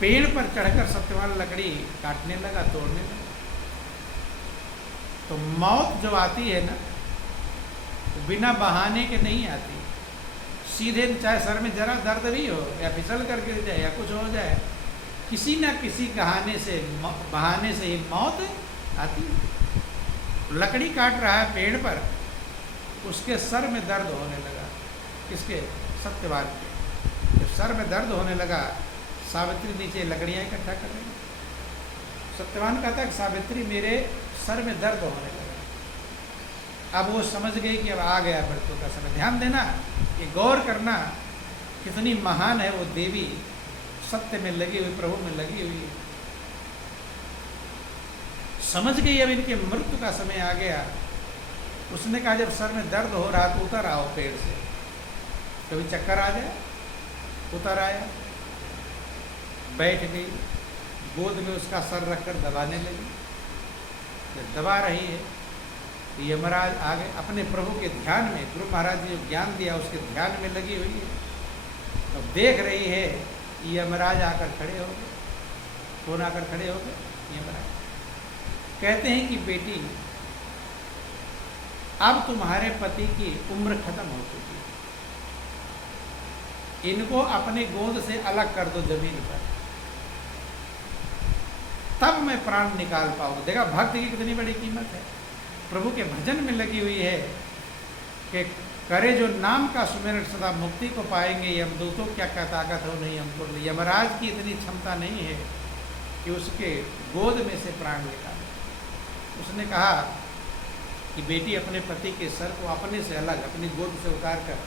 पेड़ पर चढ़कर सत्यवान लकड़ी काटने लगा, तोड़ने लगा। तो मौत जो आती है ना, बिना बहाने के नहीं आती। सीधे, चाहे सर में जरा दर्द भी हो या फिसल कर गिर जाए या कुछ हो जाए, किसी ना किसी बहाने से ही मौत आती है। लकड़ी काट रहा है पेड़ पर, उसके सर में दर्द होने लगा। किसके? सत्यवान के। जब सर में दर्द होने लगा, सावित्री नीचे लकड़ियां इकट्ठा कर रही। सत्यवान कहता है कि सावित्री मेरे सर में दर्द होने लगा। अब वो समझ गई कि अब आ गया मृत्यु का समय। ध्यान देना, ये गौर करना, कितनी महान है वो देवी, सत्य में लगी हुई, प्रभु में लगी हुई। समझ गई अब इनके मृत्यु का समय आ गया। उसने कहा जब सर में दर्द हो रहा तो उतर आओ पेड़ से, कभी चक्कर आ जाए। उतर आया, बैठ गई, गोद में उसका सर रखकर दबाने लगी। जब दबा रही है, यमराज आ गए अपने प्रभु के ध्यान में। गुरु महाराज ने जो ज्ञान दिया उसके ध्यान में लगी हुई है। तो देख रही है, यमराज आकर खड़े हो गए। कौन आकर खड़े हो गए? यमराज। कहते हैं कि बेटी, अब तुम्हारे पति की उम्र खत्म हो चुकी है, इनको अपने गोद से अलग कर दो जमीन पर, तब मैं प्राण निकाल पाऊंगा। देखा भक्त की कितनी बड़ी कीमत है। प्रभु के भजन में लगी हुई है कि करे जो नाम का सुमिरन सदा मुक्ति को पाएंगे। यमदूतों क्या क्या ताकत हो नहीं हमको। यमराज की इतनी क्षमता नहीं है कि उसके गोद में से प्राण निकाले। उसने कहा कि बेटी अपने पति के सर को अपने से अलग अपनी गोद से उतार कर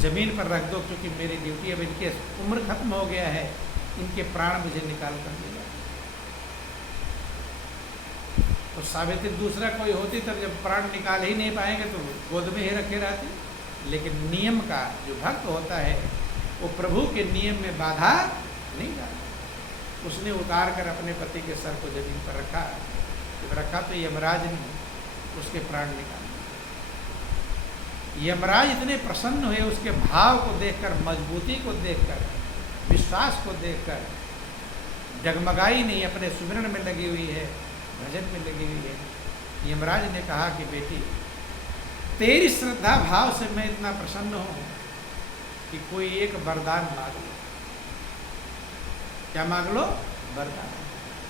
जमीन पर रख दो, क्योंकि मेरी ड्यूटी अब, इनके उम्र खत्म हो गया है, इनके प्राण मुझे निकाल कर देगा। तो सावित्री दूसरा कोई होती तब जब प्राण निकाल ही नहीं पाएंगे तो गोद में ही रखे रहते। लेकिन नियम का जो भक्त होता है वो प्रभु के नियम में बाधा नहीं डालता। उसने उतार कर अपने पति के सर को जमीन पर रखा। जब रखा तो यमराज ने उसके प्राण निकाले। यमराज इतने प्रसन्न हुए उसके भाव को देखकर, मजबूती को देखकर, विश्वास को देखकर। जगमगाई नहीं, अपने सुमिरन में लगी हुई है, भजन में लगी हुई है। यमराज ने कहा कि बेटी, तेरी श्रद्धा भाव से मैं इतना प्रसन्न हूं कि कोई एक वरदान मांग लो। क्या मांग लो? वरदान।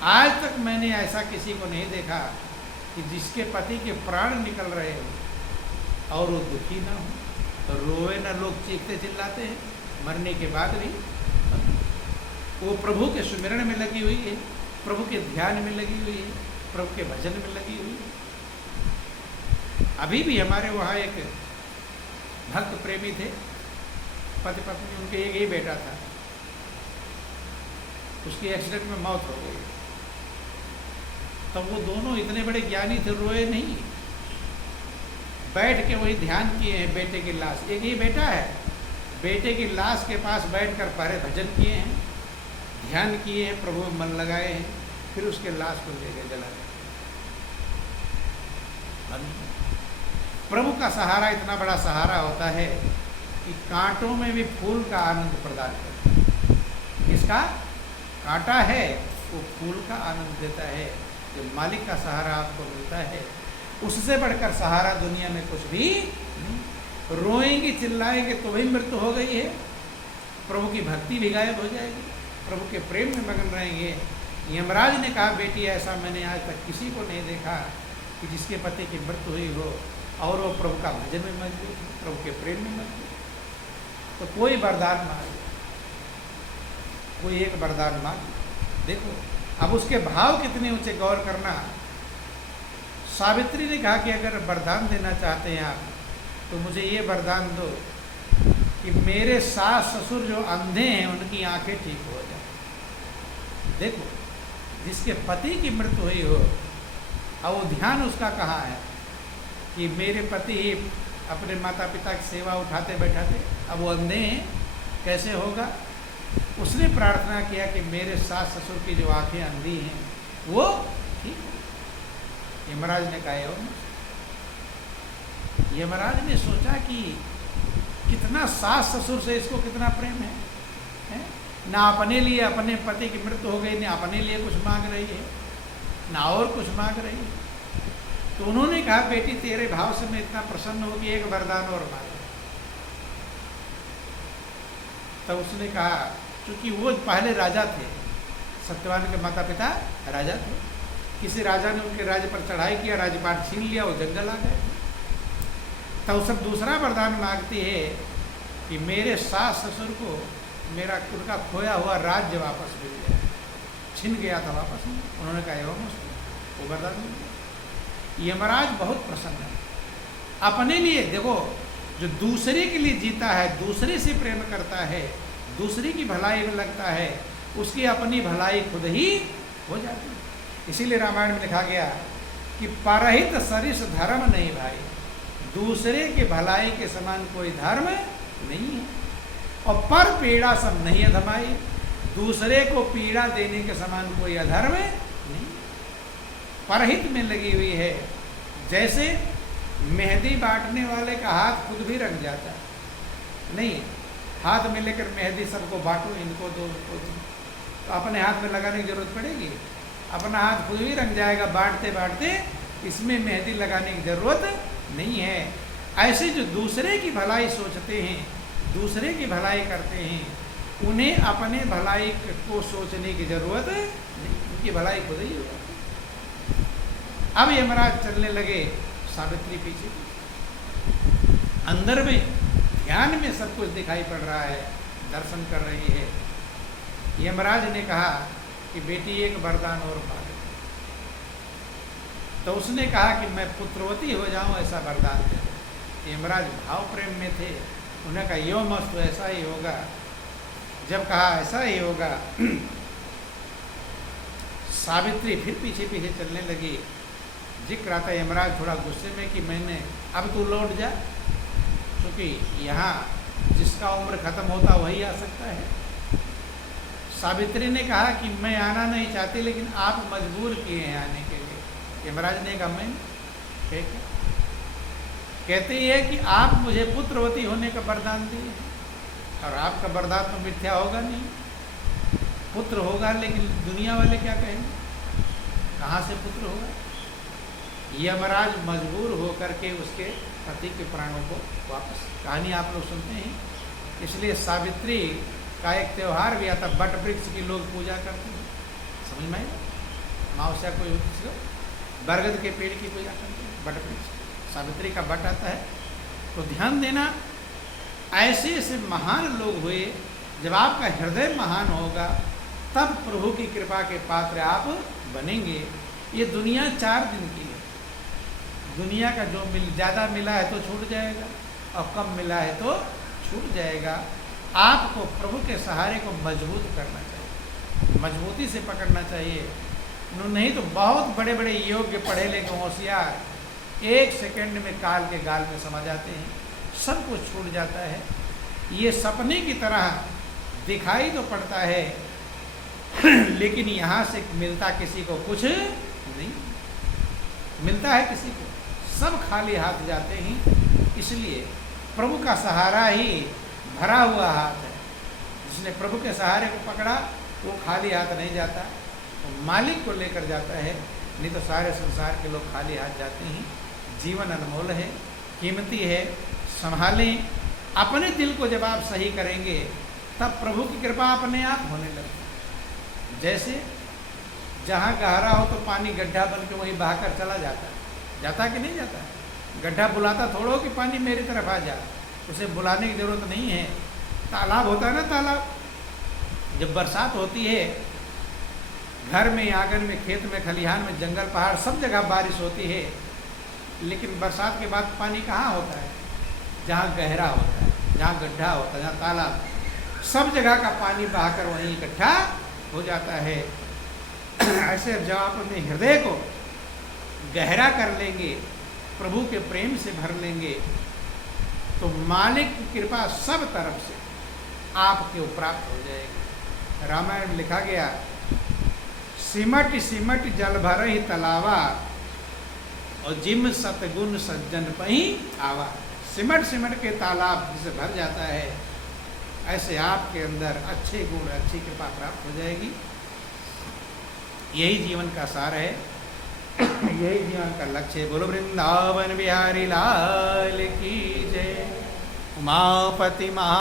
आज तक मैंने ऐसा किसी को नहीं देखा कि जिसके पति के प्राण निकल रहे हो और वो दुखी ना हो, तो रोए ना, लोग चीखते चिल्लाते हैं मरने के बाद भी। वो प्रभु के सुमिरन में लगी हुई है, प्रभु के ध्यान में लगी हुई है, प्रभु के भजन में लगी हुई है। अभी भी हमारे वहाँ एक भक्त प्रेमी थे, पति पत्नी, उनके एक ही बेटा था, उसकी एक्सीडेंट में मौत हो गई। तब वो दोनों इतने बड़े ज्ञानी थे, रोए नहीं, बैठ के वही ध्यान किए हैं बेटे की लाश। एक ही बेटा है, बेटे की लाश के पास बैठकर पहले भजन किए हैं, ध्यान किए हैं, प्रभु में मन लगाए हैं, फिर उसके लाश को ले गए जला। प्रभु का सहारा इतना बड़ा सहारा होता है कि कांटों में भी फूल का आनंद प्रदान करता है। किसका कांटा है वो फूल का आनंद देता है। जो मालिक का सहारा आपको मिलता है, उससे बढ़कर सहारा दुनिया में कुछ भी नहीं। रोएंगे चिल्लाएंगे तो वही मृत्यु हो गई है, प्रभु की भक्ति भी गायब हो जाएगी, प्रभु के प्रेम में मगन रहेंगे। यमराज ने कहा बेटी, ऐसा मैंने आज तक किसी को नहीं देखा कि जिसके पति की मृत्यु हुई हो और वो प्रभु का भजन में मजबूत, प्रभु के प्रेम में मजबूत। तो कोई वरदान मांग, कोई एक वरदान मांग। देखो अब उसके भाव कितने ऊंचे, गौर करना। सावित्री ने कहा कि अगर वरदान देना चाहते हैं आप तो मुझे ये वरदान दो कि मेरे सास ससुर जो अंधे हैं उनकी आंखें ठीक हो जाए। देखो, जिसके पति की मृत्यु हुई हो, अब वो ध्यान उसका कहाँ है कि मेरे पति ही अपने माता पिता की सेवा उठाते बैठाते, अब वो अंधे हैं, कैसे होगा। उसने प्रार्थना किया कि मेरे सास ससुर की जो आंखें अंधी हैं वो ठीक हो। यमराज ने कहा एवं। यमराज ने सोचा कि कितना सास ससुर से इसको कितना प्रेम है? ना अपने लिए अपने पति की मृत्यु हो गई, ना अपने लिए कुछ मांग रही है, ना और कुछ मांग रही है। तो उन्होंने कहा बेटी तेरे भाव से मैं इतना प्रसन्न हूं कि एक वरदान और मांग। तब उसने कहा, क्योंकि वो पहले राजा थे, सत्यवान के माता पिता राजा थे, किसी राजा ने उनके राज्य पर चढ़ाई किया, राज्यपाट छीन लिया, वो जंगल आ गए। तब सब दूसरा वरदान मांगती है कि मेरे सास ससुर को मेरा उनका खोया हुआ राज्य वापस मिल गया, छिन गया था वापस नहीं। उन्होंने कहा एवं वो वरदान मिल गया। यमराज बहुत प्रसन्न है अपने लिए। देखो, जो दूसरे के लिए जीता है, दूसरे से प्रेम करता है, दूसरे की भलाई में लगता है, उसकी अपनी भलाई खुद ही हो जाती है। इसीलिए रामायण में लिखा गया कि परहित सरिस धर्म नहीं भाई, दूसरे के भलाई के समान कोई धर्म नहीं है। और पर पीड़ा सब नहीं अधमाई, दूसरे को पीड़ा देने के समान कोई अधर्म नहीं, परहित में लगी हुई है। जैसे मेहंदी बांटने वाले का हाथ खुद भी रंग जाता है, नहीं हाथ में लेकर मेहंदी सबको बांटो, इनको दो उनको दो, तो अपने हाथ में लगाने की जरूरत पड़ेगी? अपना हाथ खुद भी रंग जाएगा बांटते बांटते, इसमें मेहंदी लगाने की जरूरत नहीं है। ऐसे जो दूसरे की भलाई सोचते हैं, दूसरे की भलाई करते हैं, उन्हें अपने भलाई को सोचने की जरूरत नहीं, उनकी भलाई खुद ही होगी। अब यमराज चलने लगे, सावित्री पीछे, अंदर में ध्यान में सब कुछ दिखाई पड़ रहा है, दर्शन कर रही है। यमराज ने कहा कि बेटी एक वरदान और मांगे। तो उसने कहा कि मैं पुत्रवती हो जाऊं, ऐसा वरदान दे दो। यमराज भाव प्रेम में थे, उन्हें कहा यो मस्त ऐसा ही होगा। जब कहा ऐसा ही होगा, सावित्री फिर पीछे पीछे चलने लगी। जिक्र आता यमराज थोड़ा गुस्से में कि मैंने, अब तू लौट जा, क्योंकि यहाँ जिसका उम्र खत्म होता वही आ सकता है। सावित्री ने कहा कि मैं आना नहीं चाहती, लेकिन आप मजबूर किए हैं आने के लिए। यमराज ने कहा मैं ठीक है। कहते ही है कि आप मुझे पुत्रवती होने का वरदान दिए, और आपका वरदान तो मिथ्या होगा नहीं, पुत्र होगा, लेकिन दुनिया वाले क्या कहेंगे, कहाँ से पुत्र होगा। यमराज मजबूर होकर के उसके पति के प्राणों को वापस, कहानी आप लोग सुनते हैं। इसलिए सावित्री का एक त्यौहार भी आता, बट वृक्ष की लोग पूजा करते हैं, समझ में आएगा, अमावस्या कोई होती है, बरगद के पेड़ की पूजा करते हैं, बट वृक्ष, सावित्री का बट आता है। तो ध्यान देना, ऐसे ऐसे महान लोग हुए। जब आपका हृदय महान होगा, तब प्रभु की कृपा के पात्र आप बनेंगे। ये दुनिया 4 दिन की है, दुनिया का जो ज़्यादा मिला है तो छूट जाएगा, और कम मिला है तो छूट जाएगा। आपको प्रभु के सहारे को मजबूत करना चाहिए, मजबूती से पकड़ना चाहिए। नहीं तो बहुत बड़े बड़े योग्य पढ़े लिखे होशियार 1 सेकंड में काल के गाल में समा जाते हैं, सब कुछ छूट जाता है। ये सपने की तरह दिखाई तो पड़ता है, लेकिन यहाँ से मिलता किसी को कुछ नहीं मिलता है, किसी को सब खाली हाथ जाते हैं। इसलिए प्रभु का सहारा ही भरा हुआ हाथ है। जिसने प्रभु के सहारे को पकड़ा वो खाली हाथ नहीं जाता, वो मालिक को लेकर जाता है। नहीं तो सारे संसार के लोग खाली हाथ जाते हैं। जीवन अनमोल है, कीमती है, संभालें। अपने दिल को जब आप सही करेंगे, तब प्रभु की कृपा अपने आप होने लगती है। जैसे जहाँ गहरा हो तो पानी गड्ढा बन के वहीं बहाकर चला जाता है, जाता कि नहीं जाता है? गड्ढा बुलाता थोड़ा कि पानी मेरी तरफ आ जा, उसे बुलाने की जरूरत नहीं है। तालाब होता है ना, तालाब जब बरसात होती है, घर में, आंगन में, खेत में, खलिहान में, जंगल, पहाड़, सब जगह बारिश होती है, लेकिन बरसात के बाद पानी कहाँ होता है? जहाँ गहरा होता है, जहाँ गड्ढा होता है, जहाँ तालाब, सब जगह का पानी बहाकर वहीं इकट्ठा हो जाता है। ऐसे जब आप अपने हृदय को गहरा कर लेंगे, प्रभु के प्रेम से भर लेंगे, तो मालिक की कृपा सब तरफ से आपके प्राप्त हो जाएगी। रामायण में लिखा गया, सिमट सिमट जल भर ही तलावा, और जिम सतगुण सज्जन पही आवा। सिमट सिमट के तालाब जिसे भर जाता है, ऐसे आपके अंदर अच्छे गुण, अच्छी कृपा प्राप्त हो जाएगी। यही जीवन का सार है, यही जीवन का लक्ष्य है। बोलो वृंदावन बिहारी लाल की जय। उमापति महा